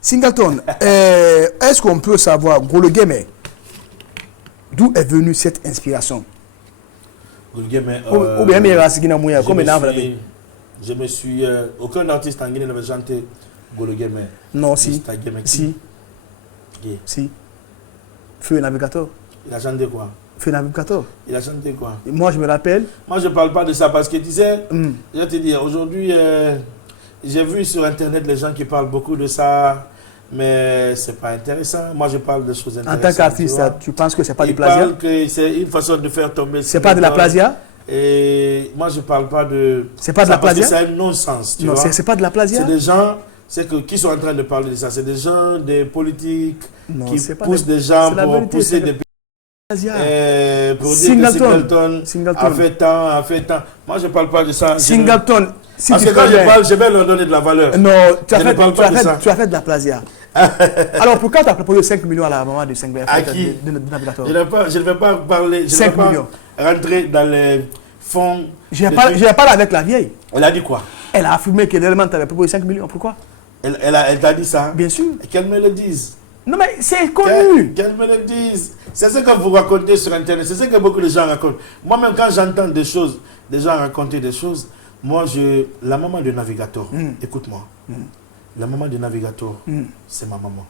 Singleton, est-ce qu'on peut savoir, Golo Game, d'où est venue cette inspiration? Ou bien je me suis... aucun artiste en Guinée n'avait chanté Golo Game. Non, si. Si. Feu Navigator. Il a chanté quoi? Feu Navigator. Il a chanté quoi? Moi, je me rappelle. Moi, je ne parle pas de ça parce que tu sais, je vais te dire, aujourd'hui, j'ai vu sur Internet les gens qui parlent beaucoup de ça, mais ce n'est pas intéressant. Moi, je parle de choses intéressantes. En tant qu'artiste, tu penses que ce n'est pas du plagiat? Ils parlent que c'est une façon de faire tomber... C'est pas de la plagiat? Et moi, je ne parle pas de... C'est pas de la plagiat? C'est un non-sens, tu vois. Non, c'est pas de la plagiat? C'est des gens... qui sont en train de parler de ça? C'est des gens, des politiques qui poussent des gens pour pousser des pays. Pour dire que Singleton a fait tant. Moi, je ne parle pas de ça. Singleton, si parce que quand je parle, je vais leur donner de la valeur. Non, tu as fait de la plagiat. Alors, pourquoi tu as proposé 5 millions à la maman de 5 millions? À qui? Je ne vais pas parler. Je 5 millions. Rentrer dans les fonds. Je n'ai pas parlé avec la vieille. Elle a dit quoi? Elle a affirmé que réellement tu avais proposé 5 millions. Pourquoi? Elle t'a dit ça? Bien sûr. Qu'elle me le dise. Non, mais c'est connu. Qu'elle me le dise. C'est ce que vous racontez sur Internet. C'est ce que beaucoup de gens racontent. Moi-même, quand j'entends des choses, des gens raconter des choses, moi, la maman de Navigator, écoute-moi. La maman de Navigator, c'est ma maman.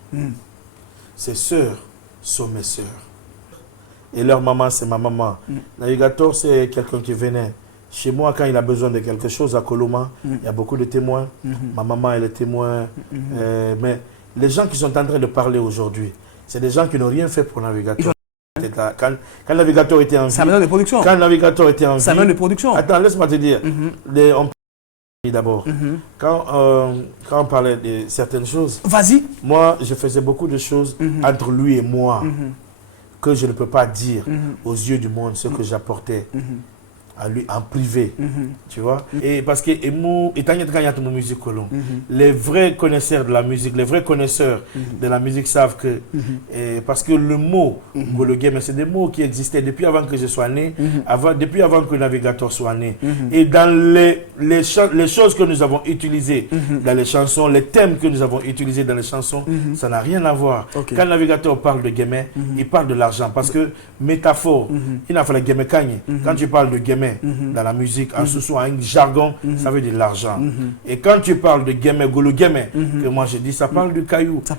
Ses sœurs sont mes sœurs. Et leur maman, c'est ma maman. Navigator, c'est quelqu'un qui venait chez moi quand il a besoin de quelque chose à Koloma. Il y a beaucoup de témoins. Ma maman est le témoin. Mais les gens qui sont en train de parler aujourd'hui, c'est des gens qui n'ont rien fait pour Navigator. Quand Navigator était en vie... Ça de production. Quand Navigator était en vie... Ça de production. Attends, laisse-moi te dire. On d'abord. Quand on parlait de certaines choses... Vas-y. Moi, je faisais beaucoup de choses entre lui et moi que je ne peux pas dire aux yeux du monde ce que j'apportais à lui en privé, tu vois. Et parce que les vrais connaisseurs de la musique, les vrais connaisseurs de la musique savent que, parce que le mot Golo Game, c'est des mots qui existaient depuis avant que je sois né, depuis avant que Navigator soit né. Et dans les choses que nous avons utilisées dans les chansons, les thèmes que nous avons utilisés dans les chansons, ça n'a rien à voir. Quand Navigator parle de Game, il parle de l'argent, parce que métaphore, il n'a fallu Game Kanye. Quand tu parles de Game dans la musique, en sous un jargon, ça veut dire l'argent. Et quand tu parles de Game, Golo Game, que moi je dis, ça parle du caillou.